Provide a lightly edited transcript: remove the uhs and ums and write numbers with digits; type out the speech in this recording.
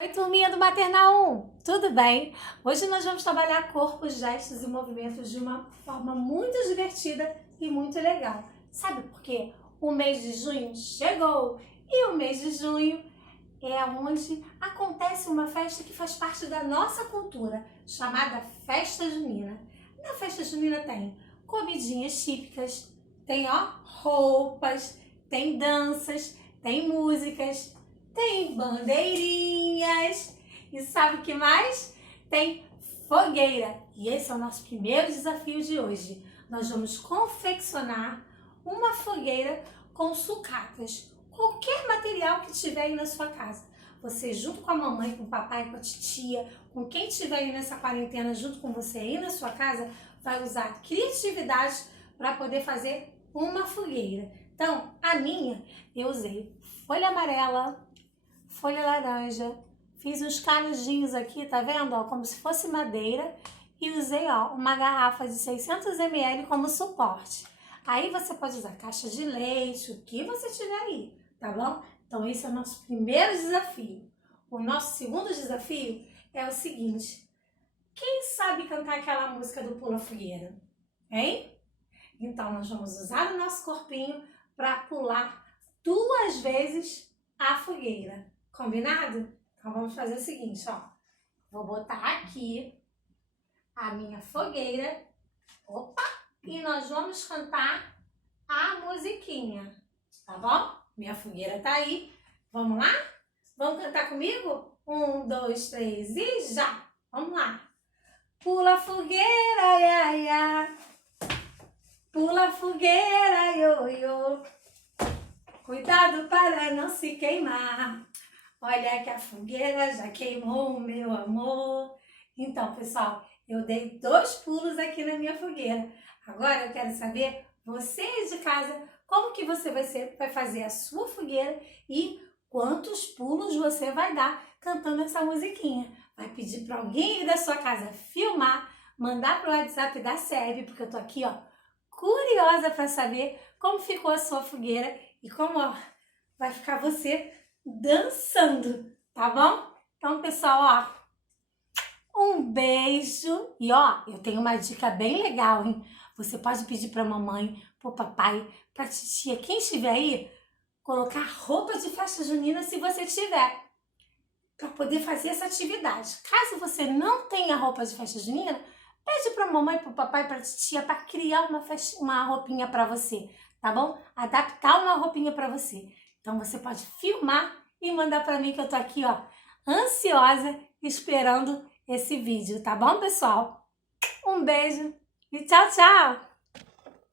Oi, turminha do Maternal 1, tudo bem? Hoje nós vamos trabalhar corpos, gestos e movimentos de uma forma muito divertida e muito legal. Sabe por quê? O mês de junho chegou e o mês de junho é onde acontece uma festa que faz parte da nossa cultura, chamada Festa Junina. Na Festa Junina tem comidinhas típicas, tem roupas, tem danças, tem músicas, tem bandeirinhas e sabe o que mais? Tem fogueira. E esse é o nosso primeiro desafio de hoje. Nós vamos confeccionar uma fogueira com sucatas. Qualquer material que tiver aí na sua casa. Você junto com a mamãe, com o papai, com a titia, com quem estiver aí nessa quarentena junto com você aí na sua casa, vai usar a criatividade para poder fazer uma fogueira. Então, a minha, eu usei folha amarela, folha laranja, fiz uns canudinhos aqui, tá vendo? Ó, como se fosse madeira e usei uma garrafa de 600 ml como suporte. Aí você pode usar caixa de leite, o que você tiver aí, tá bom? Então esse é o nosso primeiro desafio. O nosso segundo desafio é o seguinte: quem sabe cantar aquela música do Pula Fogueira? Hein? Então nós vamos usar o nosso corpinho para pular 2 vezes a fogueira. Combinado? Então vamos fazer o seguinte, ó. Vou botar aqui a minha fogueira. Opa! E nós vamos cantar a musiquinha, tá bom? Minha fogueira tá aí. Vamos lá? Vamos cantar comigo? 1, 2, 3 e já! Vamos lá! Pula fogueira, ia, ia. Pula fogueira, ioiô. Cuidado para não se queimar. Olha que a fogueira já queimou o meu amor. Então, pessoal, eu dei 2 pulos aqui na minha fogueira. Agora eu quero saber, vocês de casa, como que você vai fazer a sua fogueira e quantos pulos você vai dar cantando essa musiquinha. Vai pedir para alguém da sua casa filmar, mandar para o WhatsApp da SEB, porque eu tô aqui, ó, curiosa para saber como ficou a sua fogueira e como, ó, vai ficar você dançando, tá bom? Então, pessoal, ó, um beijo. E ó, eu tenho uma dica bem legal, hein? Você pode pedir pra mamãe, pro papai, pra titia, quem estiver aí, colocar roupa de festa junina se você tiver, pra poder fazer essa atividade. Caso você não tenha roupa de festa junina, pede pra mamãe, pro papai, pra titia, pra criar uma roupinha pra você, tá bom? Adaptar uma roupinha pra você. Então você pode filmar e mandar pra mim que eu tô aqui, ó, ansiosa, esperando esse vídeo, tá bom, pessoal? Um beijo e tchau, tchau!